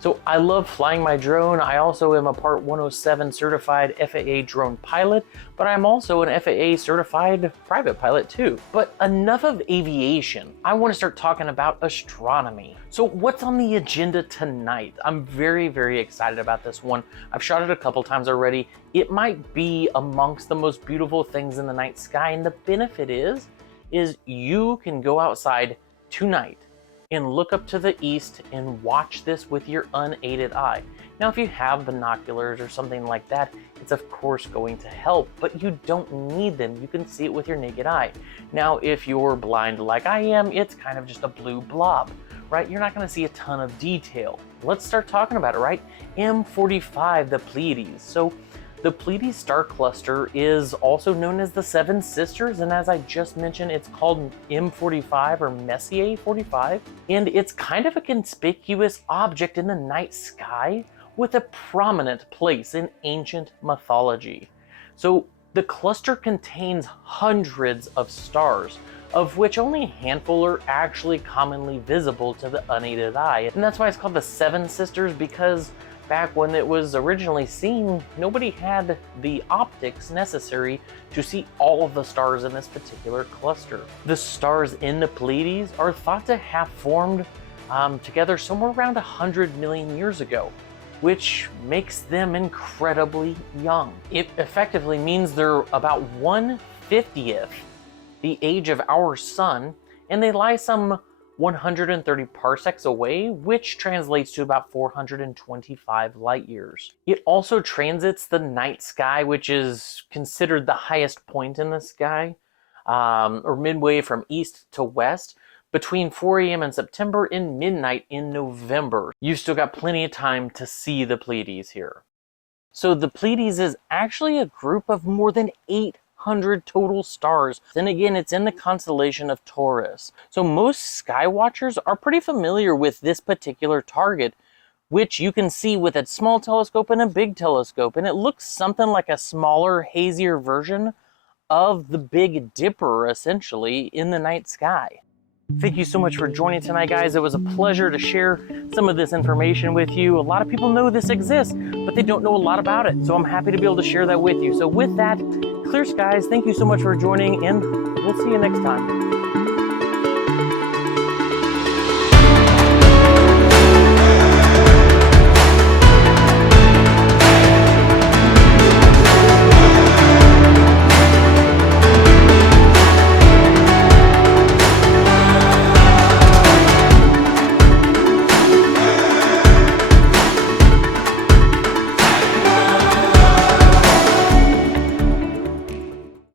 So I love flying my drone. I also am a Part 107 certified FAA drone pilot, but I'm also an FAA certified private pilot too. But enough of aviation. I want to start talking about astronomy. So what's on the agenda tonight? I'm very, very excited about this one. I've shot it a couple times already. It might be amongst the most beautiful things in the night sky, and the benefit is you can go outside tonight and look up to the east and watch this with your unaided eye. Now, if you have binoculars or something like that, it's of course going to help, but you don't need them. You can see it with your naked eye. Now, if you're blind like I am, it's kind of just a blue blob, right? You're not going to see a ton of detail. Let's start talking about it, right? M45, the Pleiades. So the Pleiades star cluster is also known as the Seven Sisters, and as I just mentioned, it's called M45 or Messier 45, and it's kind of a conspicuous object in the night sky with a prominent place in ancient mythology. So the cluster contains hundreds of stars, of which only a handful are actually commonly visible to the unaided eye, and that's why it's called the Seven Sisters, because back when it was originally seen, nobody had the optics necessary to see all of the stars in this particular cluster. The stars in the Pleiades are thought to have formed together somewhere around 100 million years ago, which makes them incredibly young. It effectively means they're about 1/50th the age of our sun, and they lie some 130 parsecs away, which translates to about 425 light years. It also transits the night sky, which is considered the highest point in the sky, or midway from east to west, between 4 a.m. in September and midnight in November. You've still got plenty of time to see the Pleiades here. So the Pleiades is actually a group of more than 800 total stars. Then again, it's in the constellation of Taurus. So most sky watchers are pretty familiar with this particular target, which you can see with a small telescope and a big telescope. And it looks something like a smaller, hazier version of the Big Dipper, essentially, in the night sky. Thank you so much for joining tonight, guys. It was a pleasure to share some of this information with you. A lot of people know this exists, but they don't know a lot about it. So I'm happy to be able to share that with you. So with that, clear skies. Thank you so much for joining, and we'll see you next time.